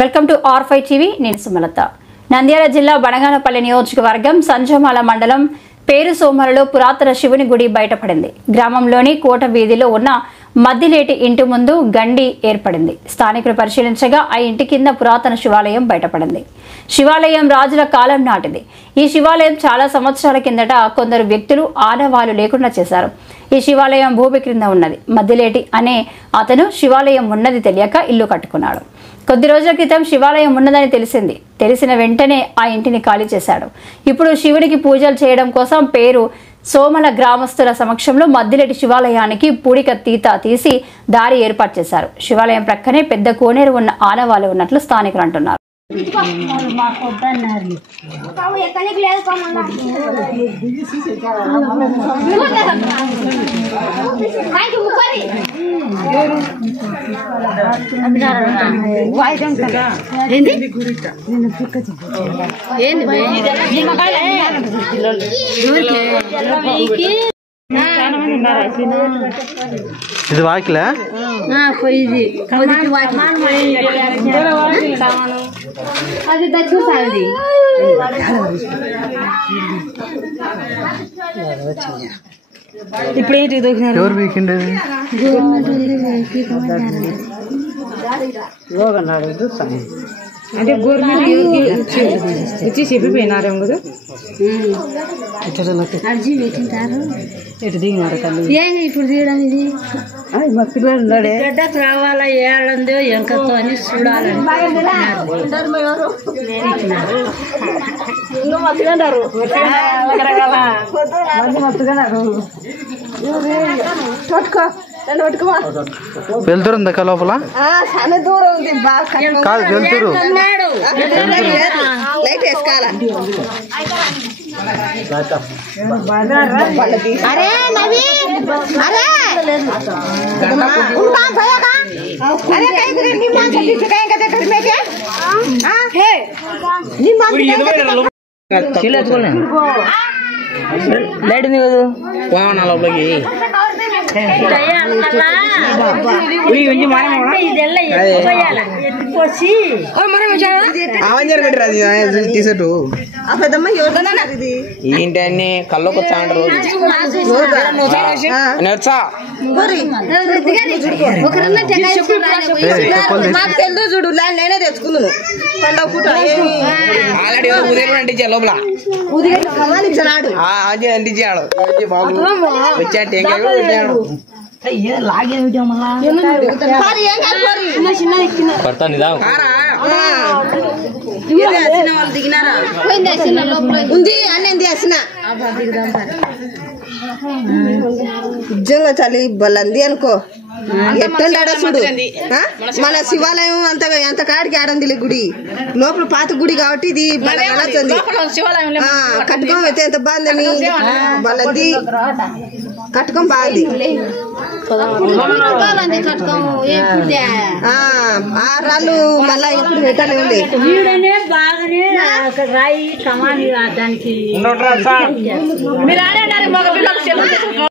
Welcome to R5 TV నేను సుమలత. నంద్యాల జిల్లా బనగానపల్లి నియోజకవర్గం సంజమాల మండలం పేరు సోమలలో పురాతన శివుని గుడి బయటపడింది. గ్రామంలోని కోట వీధిలో ఉన్న మద్దిలేటి ఇంటి ముందు గండి ఏర్పడింది. స్థానికులు పరిశీలించగా ఆ ఇంటి కింద పురాతన శివాలయం బయటపడింది. శివాలయం రాజుల కాలం నాటిది. ఈ శివాలయం చాలా సంవత్సరాల కిందట కొందరు వ్యక్తులు ఆనవాళ్లు లేకుండా చేశారు. ఈ శివాలయం భూమి క్రింద ఉన్నది. మద్దిలేటి అనే అతను శివాలయం ఉన్నది తెలియక ఇల్లు కట్టుకున్నాడు. కొద్ది రోజుల క్రితం శివాలయం ఉన్నదని తెలిసిన వెంటనే ఆ ఇంటిని ఖాళీ చేశాడు. ఇప్పుడు శివునికి పూజలు చేయడం కోసం పేరు సోమల గ్రామస్తుల సమక్షంలో మద్దిలేటి శివాలయానికి పూడిక తీసి దారి ఏర్పాటు చేశారు. శివాలయం ప్రక్కనే పెద్ద కోనేరు ఉన్న ఆనవాళ్లు ఉన్నట్లు స్థానికులు అంటున్నారు. ఇది వాకిలా అది చూసాది ఇప్పుడు ఏంటి ఎవరు వీకెండ్ అంటే గవర్నమెంట్ ఇచ్చి చెప్పిపోయినారేమో కదా అర్జీ పెట్టింటారు ఎటు దిగినారు తల్లి ఇప్పుడు దిగడం ఇది మా పిల్లలు గడ్డకు రావాలా ఏళ్ళందో ఎంకతో అని చూడాలని వెళ్తురు దక్క లోపల కాదు వెళ్తురు అరే లైట్ లోపలికి ఏంటన్ని కళ్ళొకి వచ్చా తెలుసు చూడు నేనే తెచ్చుకున్నాను ఆల్రెడీ ఉదయం అంటించా లోపల అంటించాడు వచ్చాడు ఉంది అని వేసిన నిజంగా చలి బలంది అనుకో ఎట్టుండాడ చూడు మన శివాలయం అంత కాడికి ఆడంది గుడి లోపల పాత గుడి కాబట్టి ఇది బలంది కట్టుకోం అయితే ఎంత బాగుందని బలంది కట్టుకోం బాగుంది ఆ రాళ్ళు మళ్ళా ఇప్పుడు పెట్టాలి బాగానే